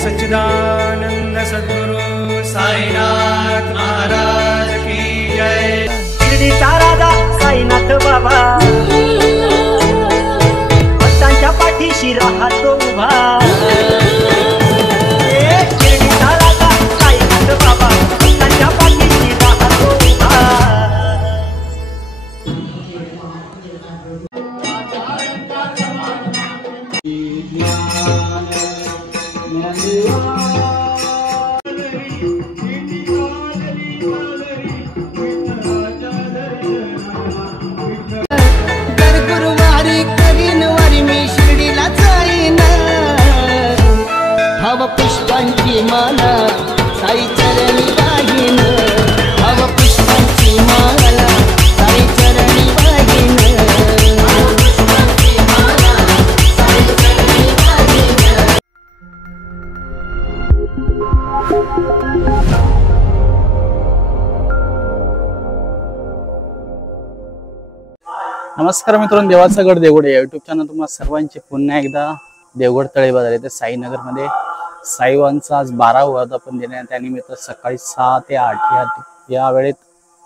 सच्चिदानंद सद्गुरु साईनाथ महाराज की जय। शिर्डीचा राजा साईनाथ बाबा भक्तांच्या पाठीशी राहतो उभा। शिर्डीचा राजा साईनाथ बाबा भक्तांच्या पाठीशी राहतो उभा। पुष्पांची माला साई चरणी वाहिन, भाव पुष्पांची माला साई चरणी वाहिन। नमस्कार मित्रांनो, देवाचा गड देवगड या युट्यूब चॅनल तुम्हाला सर्वांचे पुन्हा एकदा देवगड तळे बाजार येथे साईनगर मध्ये साईबाबांचा आज 12वा वर्धापन दिन आहे। त्यानिमित्त सकाळी 6 ते 8 या वेळेत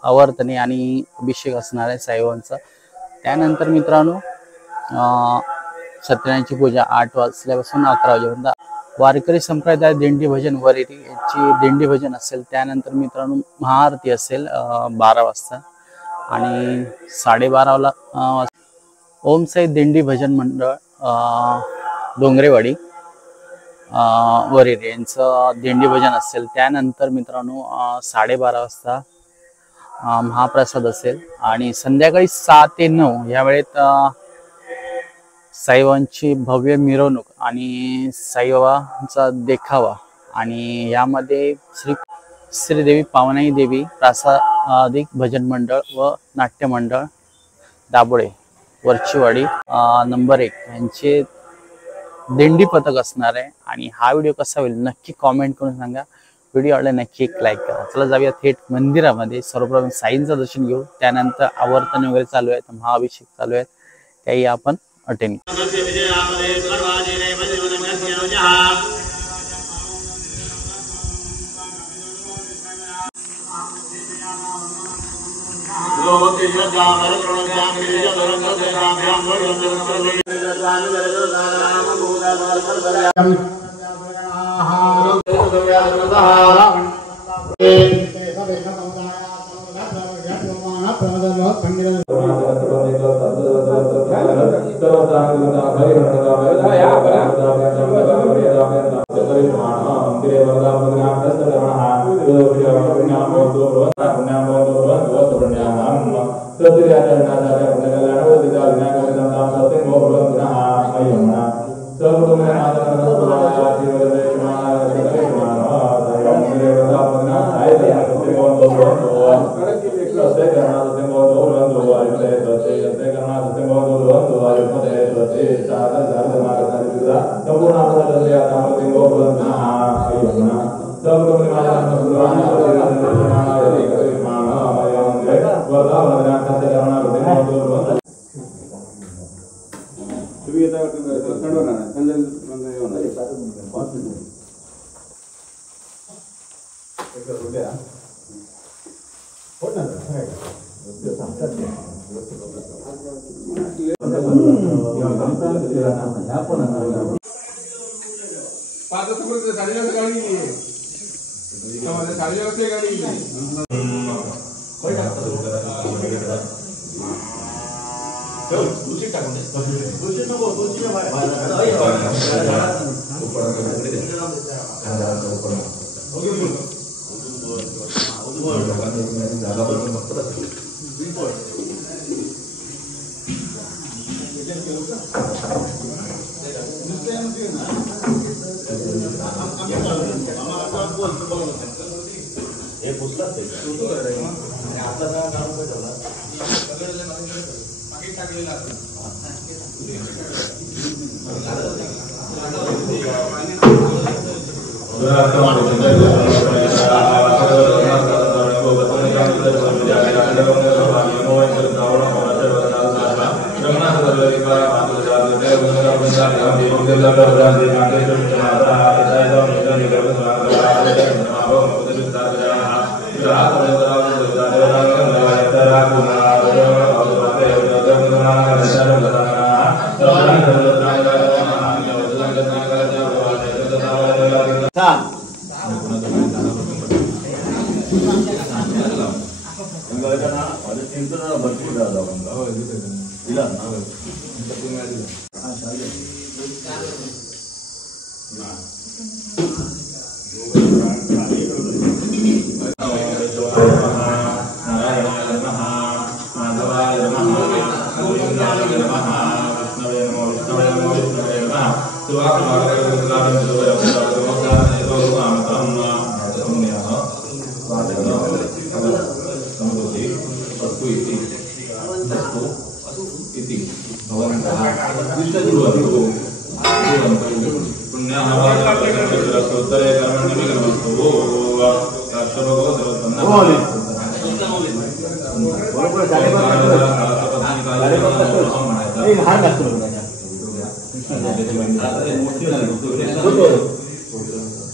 आवर्तने आणि अभिषेक असणार आहे साईबाबांचा। त्यानंतर मित्रांनो सत्यनारायणची पूजा 8 वाजल्यापासून 11 वाजेपर्यंत, वारकरी संप्रदाय दिंडी भजन वरेरी यांची दिंडी भजन असेल। त्यानंतर मित्रांनो महाआरती असेल 12 वाजता आणि 12:30ला ओम साई दिंडी भजन मंडळ डोंगरेवाडी वरेरी यांचं दिंडी भजन असेल। त्यानंतर मित्रांनो 12:30 वाजता महाप्रसाद असेल आणि संध्याकाळी 6 ते 9 या वेळेत साईबाबांची भव्य मिरवणूक आणि साईबाबांचा देखावा आणि यामध्ये श्रीदेवी पावनाई देवी प्रासादिक भजन मंडळ व नाट्य मंडळ दाबोळे वरचीवाडी नंबर 1 यांचे दिंडी पथक असणार आहे। आणि हा व्हिडिओ कसा होईल नक्की कमेंट करून सांगा। व्हिडिओ आवडला नक्की एक लाईक करा। चला जाऊया थेट मंदिरामध्ये। सर्वप्रथम साईंचं दर्शन घेऊ, त्यानंतर आवर्तन वगैरे चालू आहेत, महाअभिषेक चालू आहेत, त्याही आपण अटेंड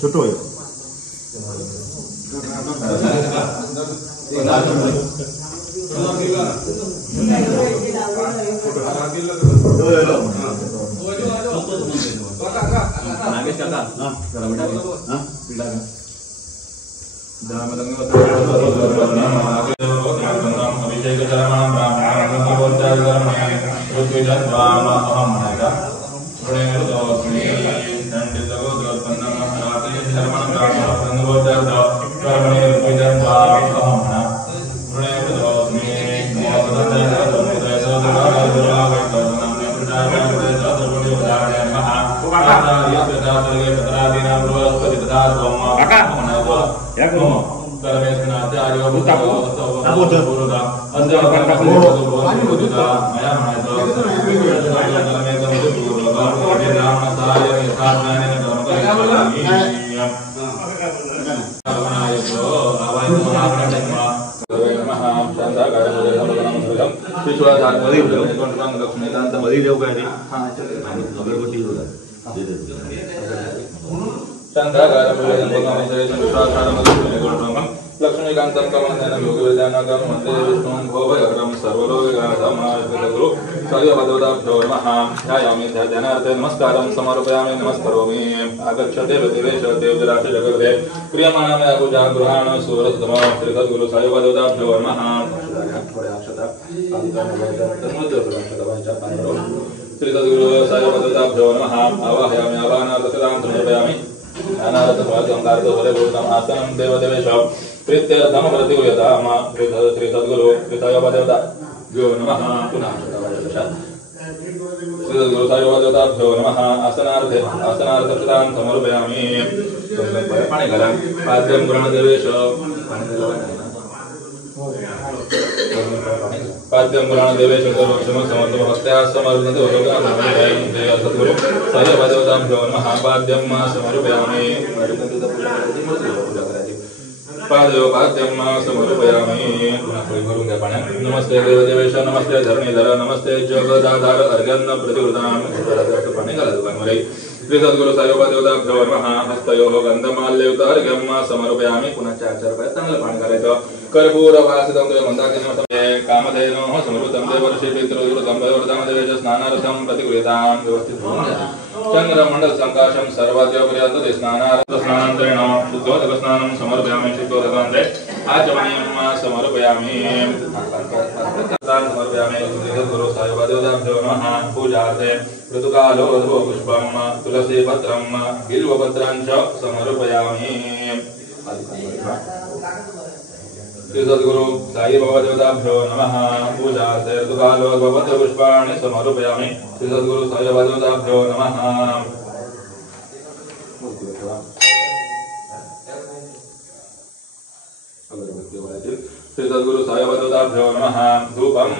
छोटो आहे लक्ष्मीकांतं कमलनयनं योगविद्यानागं वन्दे विष्णुं भोभयग्रं सर्वलोकनाथमायुधगुरु सर्वपदोदाभ्यो नमः ध्यायामि ध्यानार्थे नमस्कारं समर्पयामि नमस्करोमि आगच्छते देवेश देवजराशि जगते क्रियमाणं पूजा गृहाण सूरतम श्री सद्गुरु साईपदोदाभ्यो नमः श्री सद्गुरु साईपदोदाभ्यो नमः आवाहयामि आवाहनार्थं समर्पयामि आसनं देवदेवेश प्रीत्यर्थं प्रतिगृह्यताम श्री सद्गुरु साईपदोदाभ्यो नमः पुनः श्री सद्गुरु साईपदोदाभ्यो नमः आसनार्थं समर्पयामि पाणी घाला पाद्यं गृहदेवेश पाद्यं गृहदेवेश सर्वक्षमसमर्थं हस्त्याः समर्पयन्तु सद्गुरु साईपदोदाभ्यो नमः पाद्यं समर्पयामि पादयो पाद्यं समर्पयामि भरून घ्या पाण्यात नमस्ते देवदेवेश नमस्ते धरणीधर नमस्ते जगदाधार अर्घ्यन्न प्रतिवृतां पाणी घाला दुकानमध्ये श्री सद्गुरु साईपदोदाभ्यो नमः हस्तयोः गन्धमाल्ययुतार्घ्यं समर्पयामि पुन्हा 4 पाय चांगलं पाणी घालायचं कर्पूर वासितं देव मंदाकिनं कामधेनोः समर्पितं देवर्षि पितृयुतं वयोवृतं देवेश स्नानार्थं प्रतिगृह्यतां व्यवस्थित होऊन घ्या चंद्रमंडल संकाशं सर्वाद्योपर्यन्त स्नानान्तरेण शुद्धोदकस्नानं समर्पयामि शुद्धोदकान्ते आचमनीयं समर्पयामि गुरु साईपदोदाभ्यो नमः पूजार्थे ऋतुकालो पुष्पं तुलसीपत्रं बिल्वपत्रं च समर्पयामि श्री सद्गुरु साईपदोदाभ्यो नमः पूजार्थे ऋतुकालो पुष्पाणि समर्पयामि श्री सद्गुरु साईपदोदाभ्यो नमः श्री सद्गुरु साईपदोदाभ्यो नमः धूपं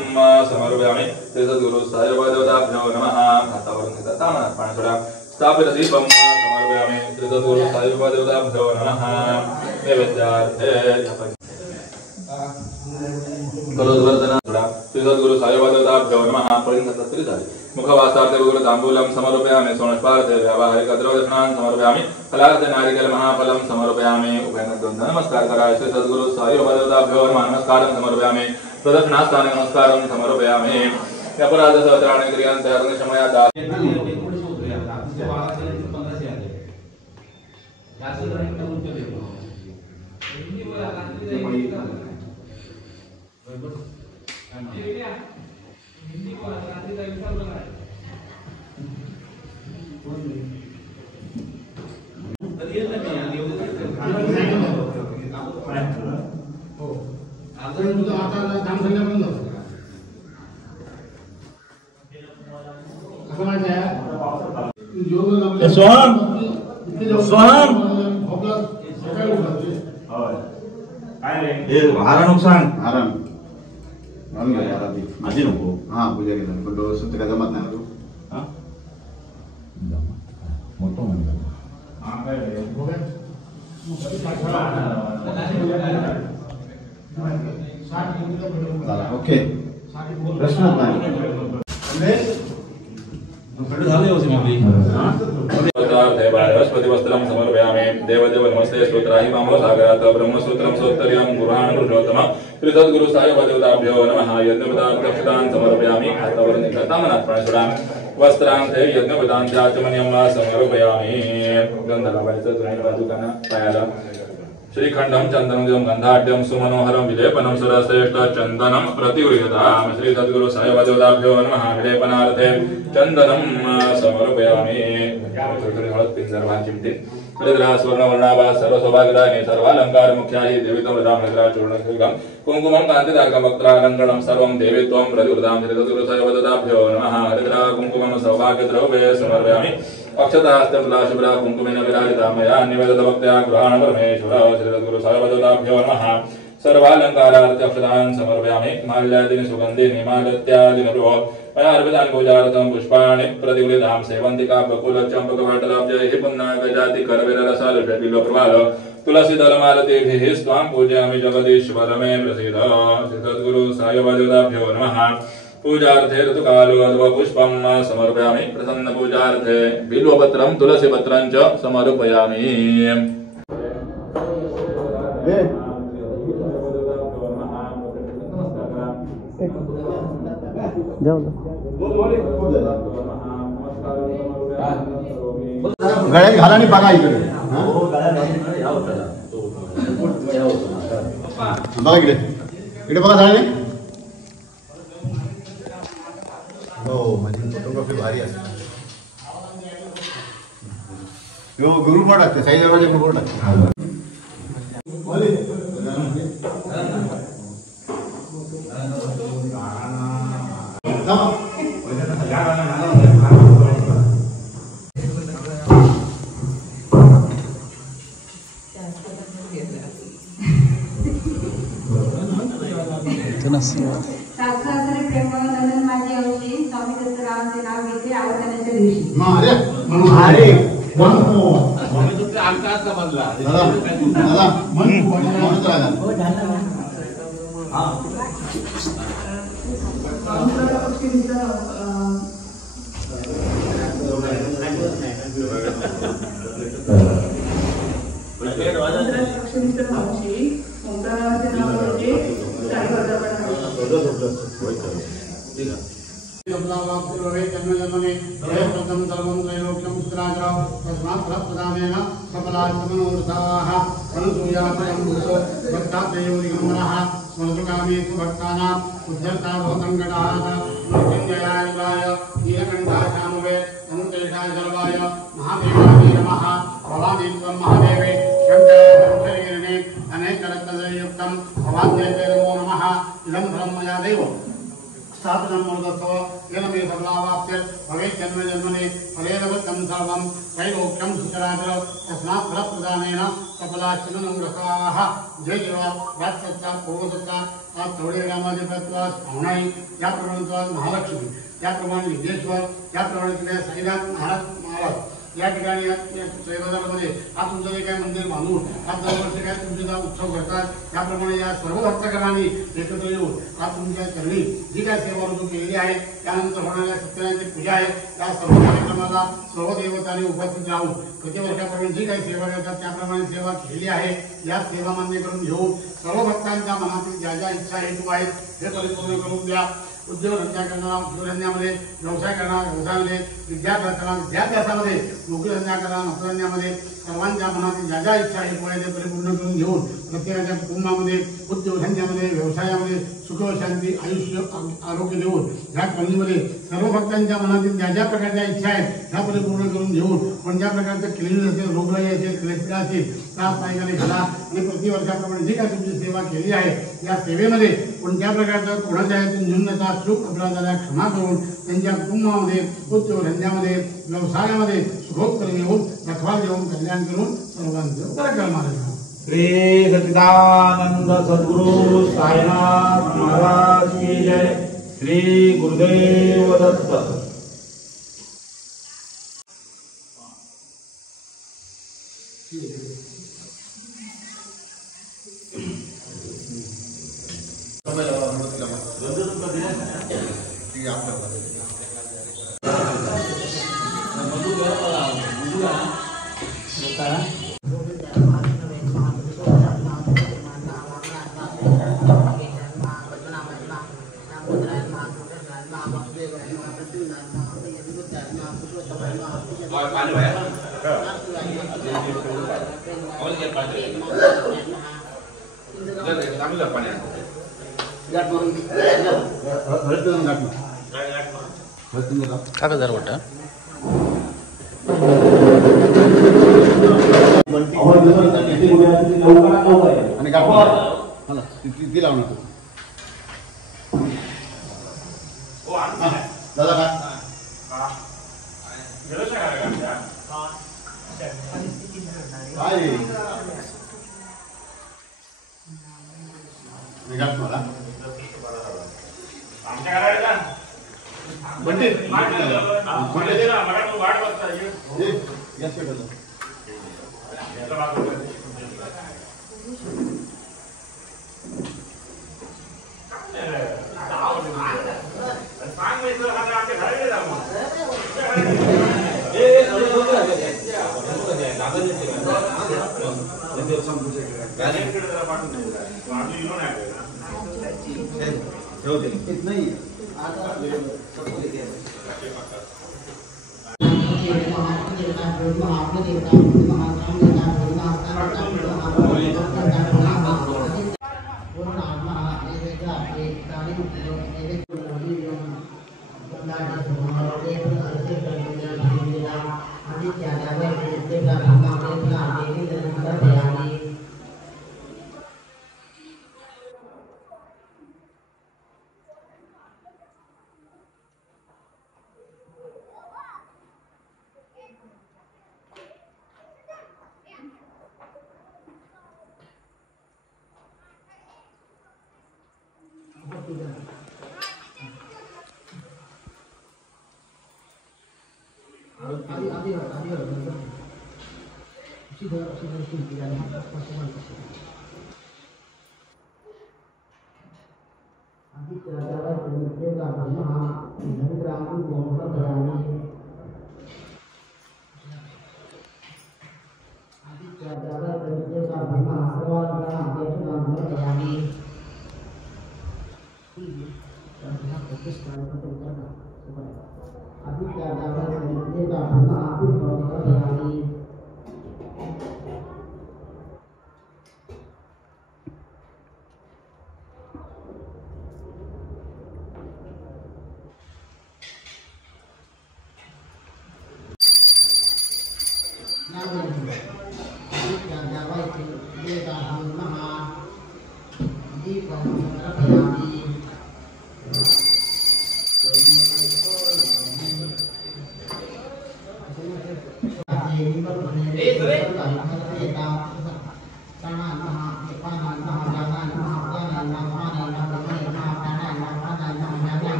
समर्पयामि श्री सद्गुरु साईपदोदाभ्यो नमः हातावरून घेता तामनात पाणी सोडा स्थापित दीपं समर्पयामि श्री सद्गुरु साईपदोदाभ्यो नमः नैवेद्यार्थे श्री सद्गुरु साईपदोदाभ्यो नमः परिणतत्री झाली मुखवासार्थे गुरु तांबूलं समर्पयामि सोणस्पार्थे व्यावहारिक द्रव्यस्नानं समर्पयामि फलार्थे नारिकेल महाफलं समर्पयामि उभयनद्वं नमस्कार कराय श्री सद्गुरु साईपदोदाभ्यो नमः नमस्कारं समर्पयामि प्रदक्षिणास्थाने नमस्कारं समर्पयामि अपराधसहस्राणि क्रियन्ते अग्निशमया सोहम सोहम आराम सांग आराम आधी नको हा पूजा केला पण व्यवस्थित काय जमत नाही ना मोठं म्हणतो ओके प्रश्नच नाही वस्त्रं समर्पयामि देवदेव नमस्ते स्तोत्राहि मामो सागरात् ब्रह्मसूत्रं सोत्तर्यं गुरुहान् पुरुषोत्तम श्री सद्गुरु साईबाबादेवताभ्यो नमः यज्ञपदार्थक्षतान् समर्पयामि आत्मवरनिकतामनात्मणसुरान् वस्त्रान्ते यज्ञपदान्त्याचमन्यं वा समर्पयामि गन्धलावायचं दोन्ही बाजूकांना पायाला श्रीखंडम चंदनम गंधाढ्यम सुमनोहरम विलेपनम सुरश्रेष्ठ चंदनम प्रतिगृह्यताम श्री सद्गुरु साईबाबादेवताभ्यो नमः विलेपनार्थे चंदनम समर्पयामि हळद पिंजरवान चिमटे हरिद्रा स्वर्णवर्णाभा सर्व सौभाग्यदायिनी सर्वालंकार मुख्याहि देवीत्वं वदामि हरिद्रा चूर्णस्यूगं कुंकुमं कान्तिदायकं वक्त्रालङ्करणं सर्वं देवीत्वं प्रतिवृतां श्री सद्गुरु साईबाबादेवताभ्यो नमः हरिद्रा कुंकुमं सौभाग्यद्रव्ये समर्पयामि अक्षतास्तं शुभ्रा कुंकुमेन विराजिता मया निवेदितभक्त्या गृहाण परमेश्वर श्री सद्गुरु साईबाबादेवताभ्यो नमः सर्वालंकारार्थ अक्षतान् समर्पयामि माल्यादीनि सुगन्धीनि मालत्यादीनि मया अर्पितानि पूजार्थं पुष्पाणि प्रतिगृहीतां सेवन्तिका बकुल चम्पकवटलाब्जैः पुन्नाकजाति करवेररसाल बिल्वप्रवाल तुलसीदलमालतीभिः स्वां पूजयामि जगदीश्वर मे प्रसीद श्री सद्गुरु साईबाबादेवताभ्यो नमः पूजार्थे ऋतुकालो अथवा पुष्पं समर्पयामि प्रसन्न पूजार्थे बिल्वपत्रं तुलसीपत्रं च समर्पयामि गळ्यात घाला आणि बघा इकडे बघा इकडे इकडे बघा झाले हो माझी फोटोग्राफी भारी असते गुरु बोर्ड असते साई दरवाजे गुरु बोर्ड असते सासरे प्रेमानंद माझी औषधी स्वामी दत्तरावांचे नाव घेतले आवडण्याच्या दिवशी अरे म्हणून अरे स्वामी दत्त आमचा समजला दादा म्हणून महालक्ष्मी याप्रमाणे विघ्नेश्वर याप्रमाणे साईनाथ महाराज या ठिकाणी मध्ये हा तुमचं जे काही मंदिर बांधून हा दरवर्षी काय तुमचा उत्सव करतात त्याप्रमाणे या सर्व भक्तगणांनी एकत्र येऊन हा तुमच्या चरणी जी काय सेवा रुजू केलेली आहे त्यानंतर होणाऱ्या सत्यनारायणची पूजा आहे त्या सर्व कार्यक्रमाला सर्व देवतांनी उपस्थित राहून प्रतिवर्षाप्रमाणे जी काही सेवा करतात त्याप्रमाणे सेवा केलेली आहे या सेवा मान्य करून घेऊन सर्व भक्तांच्या मनातील ज्या ज्या इच्छा हेतू आहेत हे परिपूर्ण करून द्या उद्योगधंदा करणारा उद्योगधंद्यामध्ये, व्यवसाय करणारा व्यवसायामध्ये, विद्याभ्यासाला विद्याभ्यासामध्ये, नोकरीधंदा करणारा नोकरीधंद्यामध्ये सर्वांच्या मनातील ज्या ज्या इच्छा आहेत वयाचे परिपूर्ण करून घेऊन प्रत्येकाच्या कुटुंबामध्ये, उद्योगधंद्यामध्ये, व्यवसायामध्ये सुख शांती आयुष्य आरोग्य देऊन ह्या कॉलनीमध्ये सर्व भक्तांच्या मनातील ज्या ज्या प्रकारच्या इच्छा आहेत ह्या परिपूर्ण करून घेऊन कोणत्या प्रकारचं क्लिनिक असेल, रोगराई असेल, क्लेपीडा असेल, त्रास पायखाने झाला आणि प्रतिवर्षाप्रमाणे जी काही तुमची सेवा केली आहे या सेवेमध्ये कोणत्या प्रकारचं कोणाच्या न्यूनता चूक अपराध झाल्या क्षमा करून त्यांच्या कुटुंबामध्ये, उद्योगधंद्यामध्ये, व्यवसायामध्ये सुखोत्तर येऊन रखवाल देऊन कल्याण करून सर्वांचं बरं करणार. श्री सच्चिदानंद सद्गुरु साईनाथ महाराज की जय. श्री गुरुदेव दत्त. कागदार वाटा आणि का ती लावणार दादा का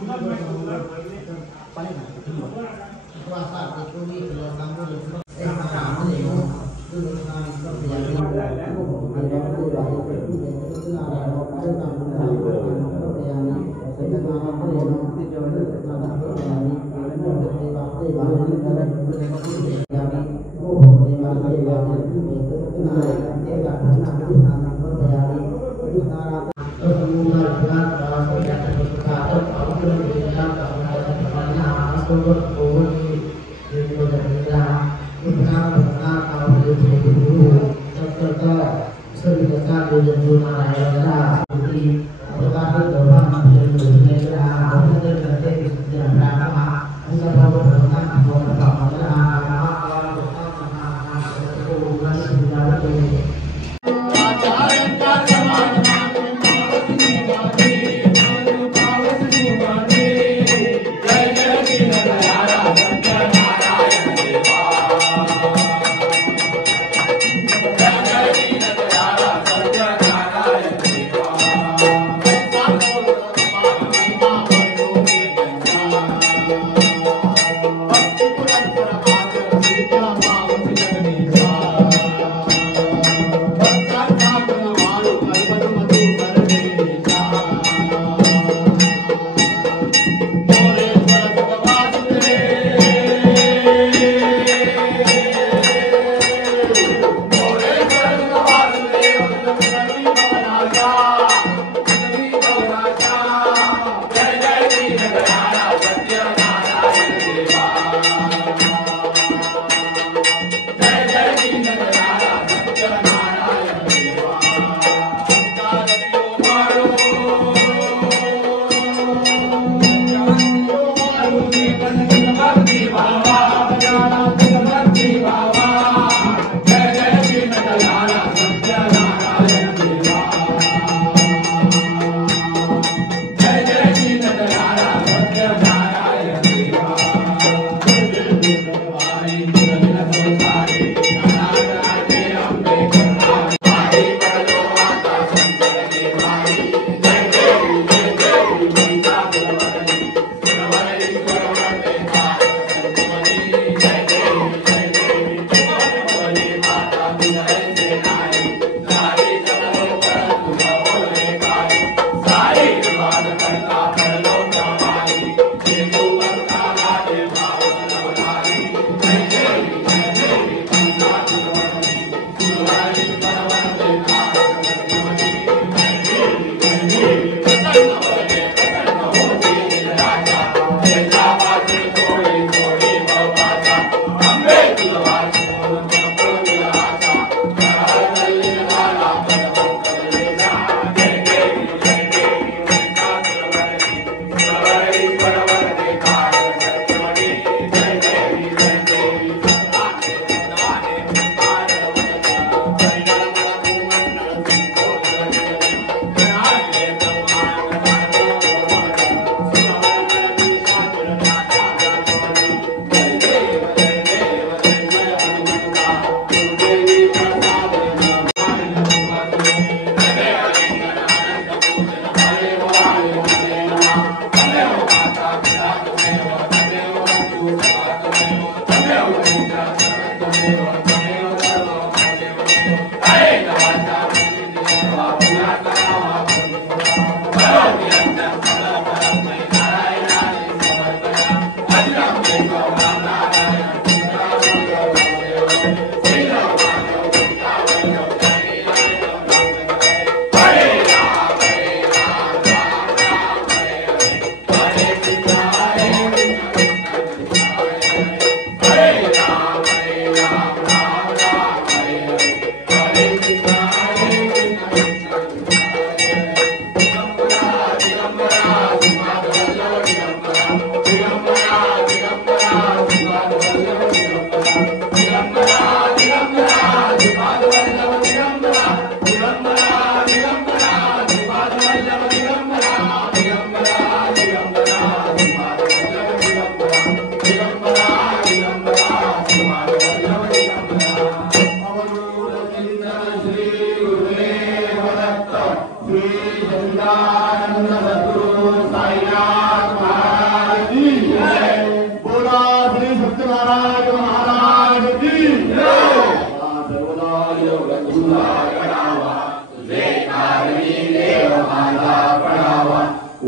मला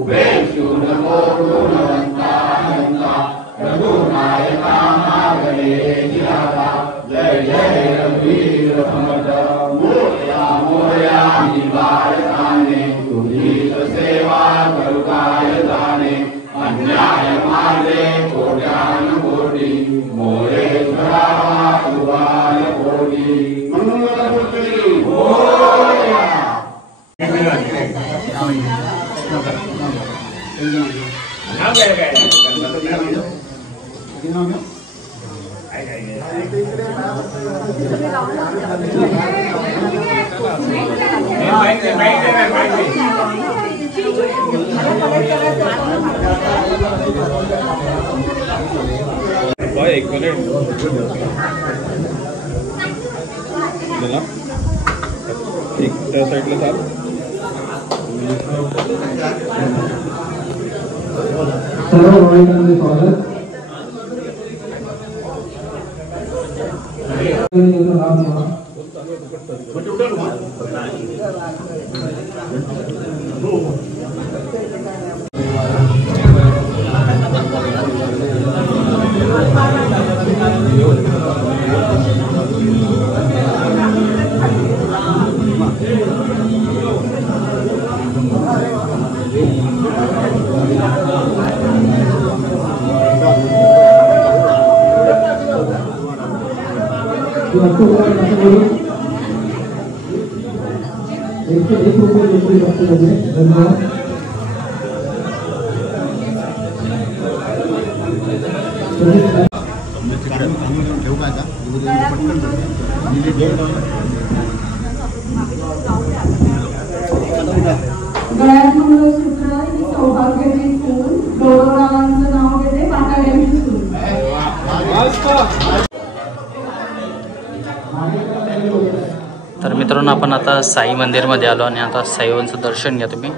उभेषु नमो गुणवंता रघुनायका मागणे जिहारा जय जय रघुवीर समर्थ मोरया मोरया निवारकाने तुझीच सेवा करू काय जाणे अन्याय मारले कोट्यान कोटी मोरेश्वरा तुझान कोटी मंगलमूर्ती मोरया एक मिनिट चला एक त्या साईडला चाल सर्व भाविकांचे स्वागत गळ्यात मंगळसूत्र ही सौभाग्याची सून गौरवरावांचं नाव घेते पाटाड्यांची सून. तर मित्रांनो आपण आता साई मंदिरमध्ये आलो आणि आता साईबाबांचं दर्शन घ्या तुम्ही.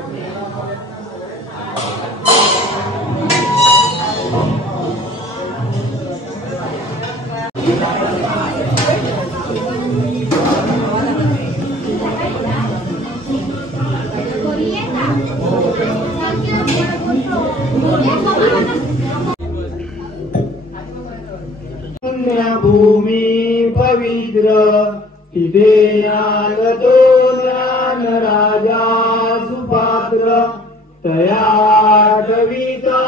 भूमी पवित्र तिथे आगतो ज्ञान राजा सुपात्र तया कविता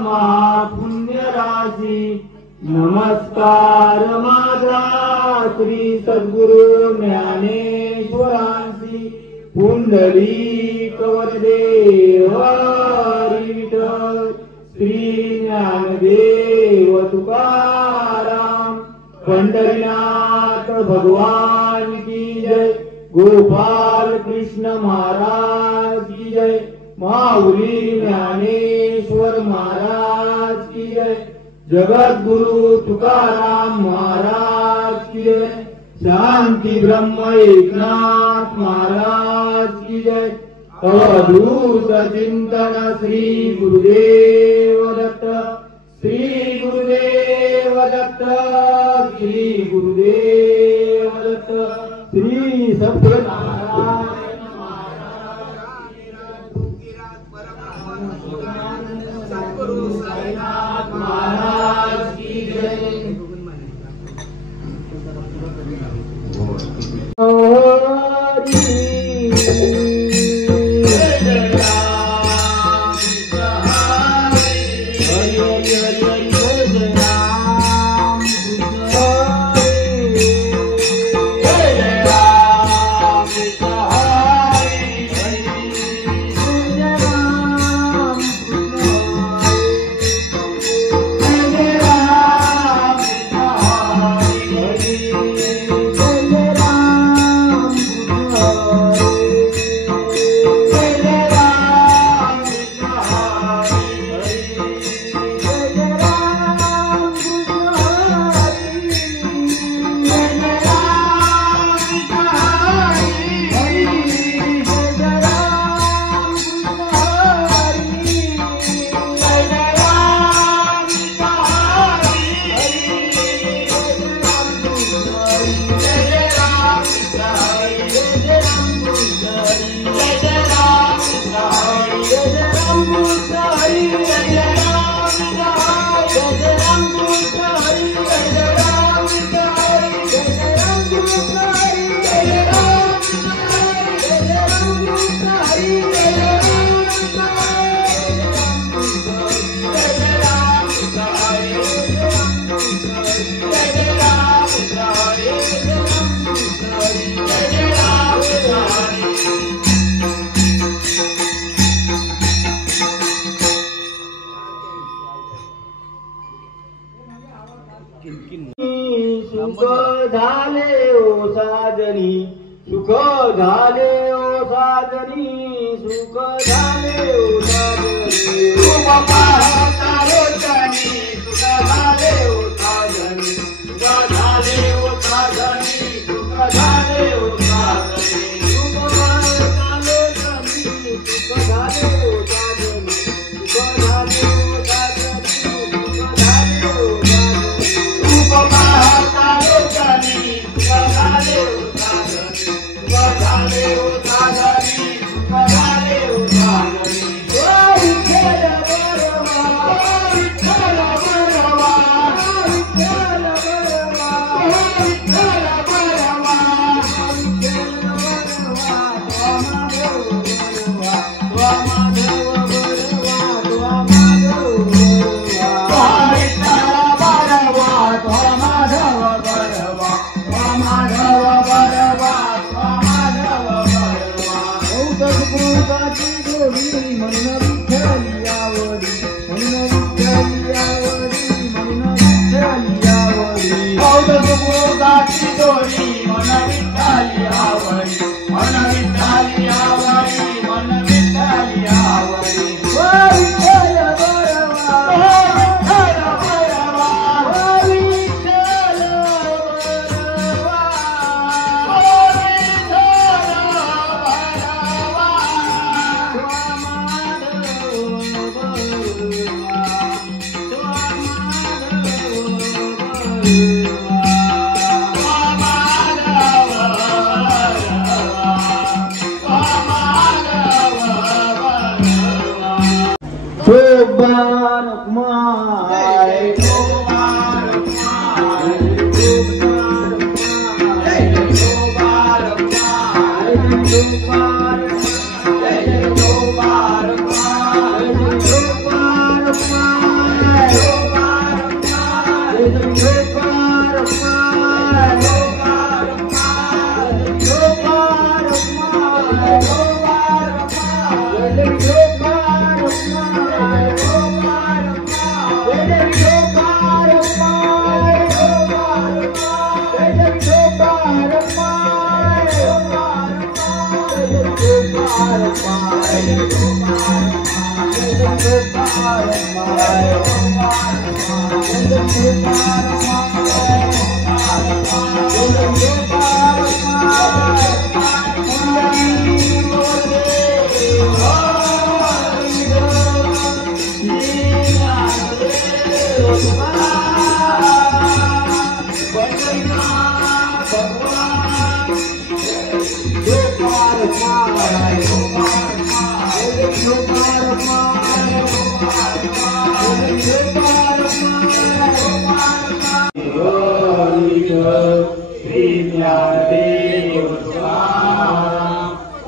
महापुण्य राशी नमस्कार माझा श्री सद्गुरु ज्ञानेश्वरांची पुंडली कवरदेव हरी विठ्ठल श्री ज्ञानदेव तुकाराम पंढरीनाथ भगवान की जय गोपाल कृष्ण महाराज की जय माऊली ज्ञानेश्वर महाराज की जय जगद्गुरु तुकाराम महाराज की जय शांति ब्रह्म एकनाथ महाराज की जय अवधूत चिंतन श्री गुरुदेव दत्त श्री गुरुदेव दत्त श्री गुरुदेव दत्त श्री सत्यनारायण सद्गुरु साईनाथ महाराज की जय. साजनी सुख झाले ओ साजनी सुख झाले ओ साजनी रूप पाहता लोचनी सुख झाले ओ साजनी सुख झाले ओ साजनी सुख झाले ओ साजनी रूप पाहता लोचनी सुख झाले ओ साजनी सुख झाले ओ साजनी सुख झाले ओ साजनी रूप पाहता लोचनी सुख झाले ओ साजनी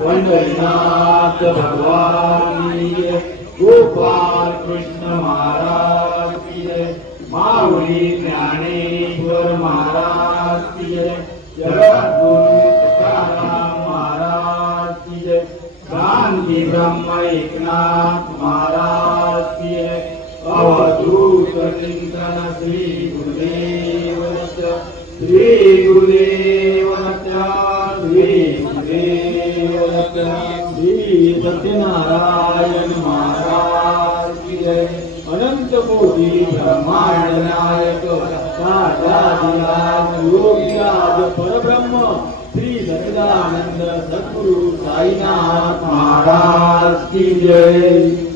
पंढरीनाथ भगवान गोपाल कृष्ण महाराज की जय माऊली ज्ञानेश्वर महाराज की जय जगद्गुरु तुकाराम महाराज की जय गांधी ब्रह्म एकनाथ महाराज की जय अवधूत चिंतन श्री गुरुदेव दत्त श्री गुरुदेव दत्त श्री गुरुदेव दत्त श्री सत्यनारायण महाराज की जय अनंत कोटि ब्रह्मांड नायक राजाधिराज योगीराज परब्रह्म श्री सच्चिदानंद सद्गुरु साईनाथ महाराज की जय।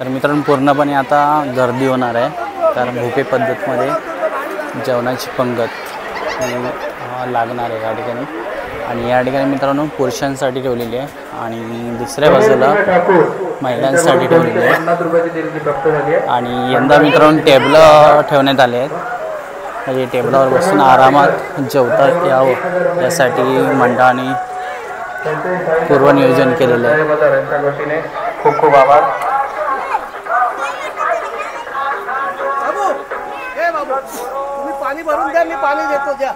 तर मित्रांनो पूर्णपणे आता गर्दी होणार आहे, कारण बुफे पद्धतमध्ये जेवणाची पंगत लागणार आहे या ठिकाणी. आणि या ठिकाणी मित्रांनो पुरुषांसाठी ठेवलेली आहे आणि दुसऱ्या बाजूला महिलांसाठी ठेवलेली आहे. आणि यंदा मित्रांनो टेबल ठेवण्यात आले आहेत, म्हणजे टेबलावर बसून आरामात जेवता यावं यासाठी मंडळाने पूर्वनियोजन केलेलं आहे. खूप खूप आभार. पाणी भरून द्या, मी पाणी देतो द्या.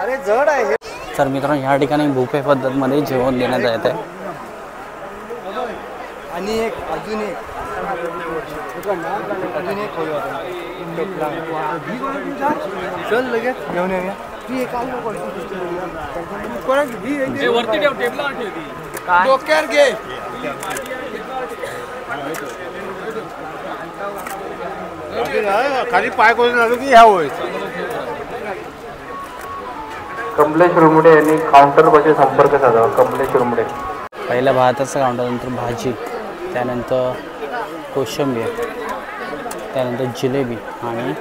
अरे जड आहे. तर मित्रांनो ह्या ठिकाणी बुफे पद्धतमध्ये जेवण देण्यात येत आहे. आणि एक अजून एक चल लगेच घेऊन येऊया. वरती ठेव, टेबलावर ठेव ती. डोक्यावर घे. खाली पाय करून आलो की ह्या होय. कमलेश रुमडे यांनी काउंटर पाशी संपर्क साधावा. कमलेश रुमडे. पहिल्या भाताचं काउंटर, नंतर भाजी, त्यानंतर कोशिंबीर, त्यानंतर जिलेबी आणि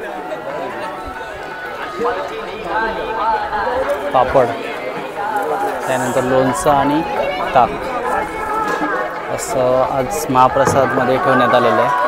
पापड, त्यानंतर लोणचं आणि ताक असं आज महाप्रसादमध्ये ठेवण्यात आलेलं आहे.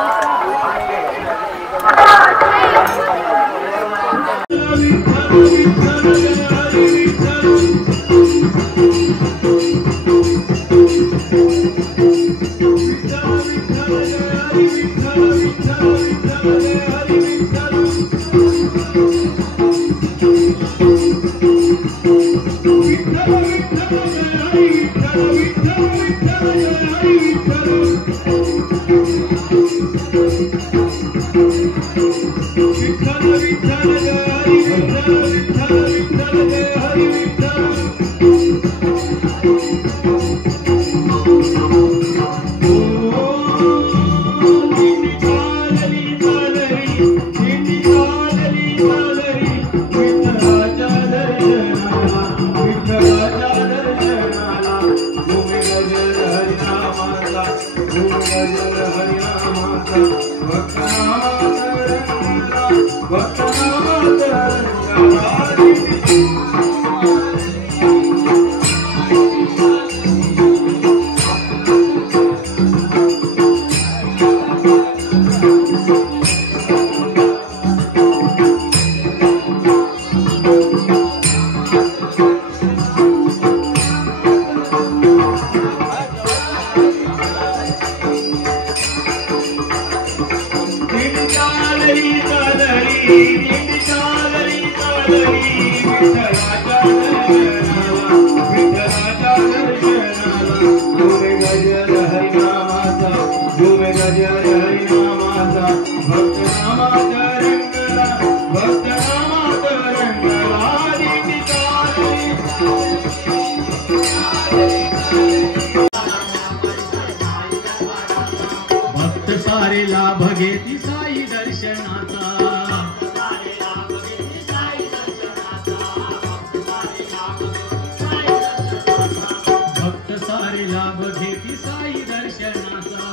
भक्त सारे लाभ घेती साई दर्शनाचा. भक्त सारे लाभ घेती साई दर्शनाचा.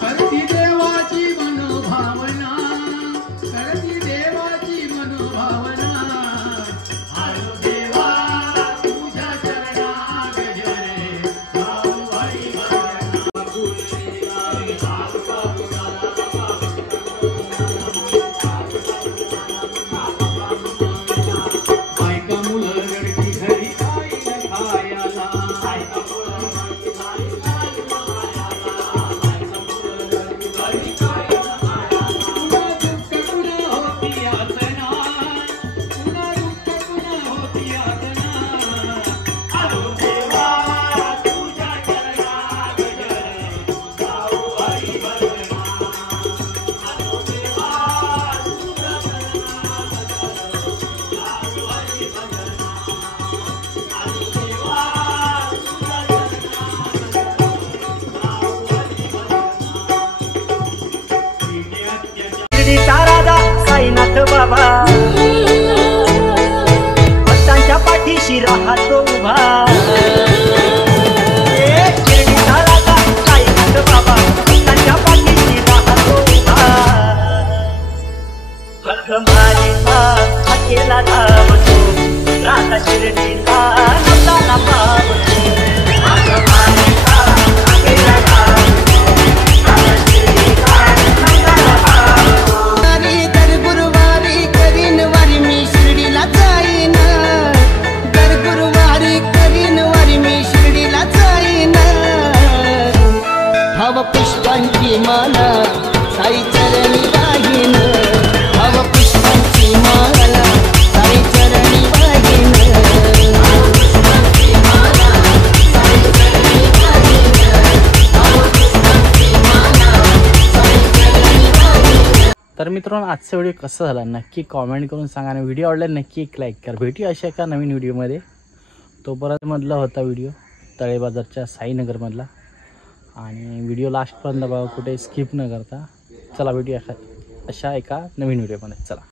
करती देवाची मनोभावना, करती देवाची मनोभावना. आलो देवा तुझ्या चरणा गजरे, राहतो उभा शिर्डीचा राजा साईनाथ बाबा भक्तांच्या पाठीशी राहतो उभा हक्क मारीचा हकेला धावतो राजा शिर्डीचा नवताला पावतो हक्क मारीचा हकेला धावतो राजा शिर्डीचा नवताला पावतो दर गुरुवारी करीन वारी मी शिर्डीला जाईन दर गुरुवारी करीन वारी मी शिर्डीला जाईन भाव पुष्पांची माला साई चरणी वाहीन भाव पुष्पांची माला साई चरणी वाहीन तर मित्रांनो आजचा व्हिडिओ कसा झाला नक्की कॉमेंट करून सांगा आणि व्हिडिओ आवडला नक्की एक लाईक करा. भेटूया अशा एका नवीन व्हिडिओमध्ये. तोपर्यंत मधला होता व्हिडिओ तळेबाजारच्या साईनगरमधला आणि व्हिडिओ लास्टपर्यंत बघा कुठे स्किप न करता. चला भेटूया अशा एका नवीन व्हिडिओमध्ये. चला.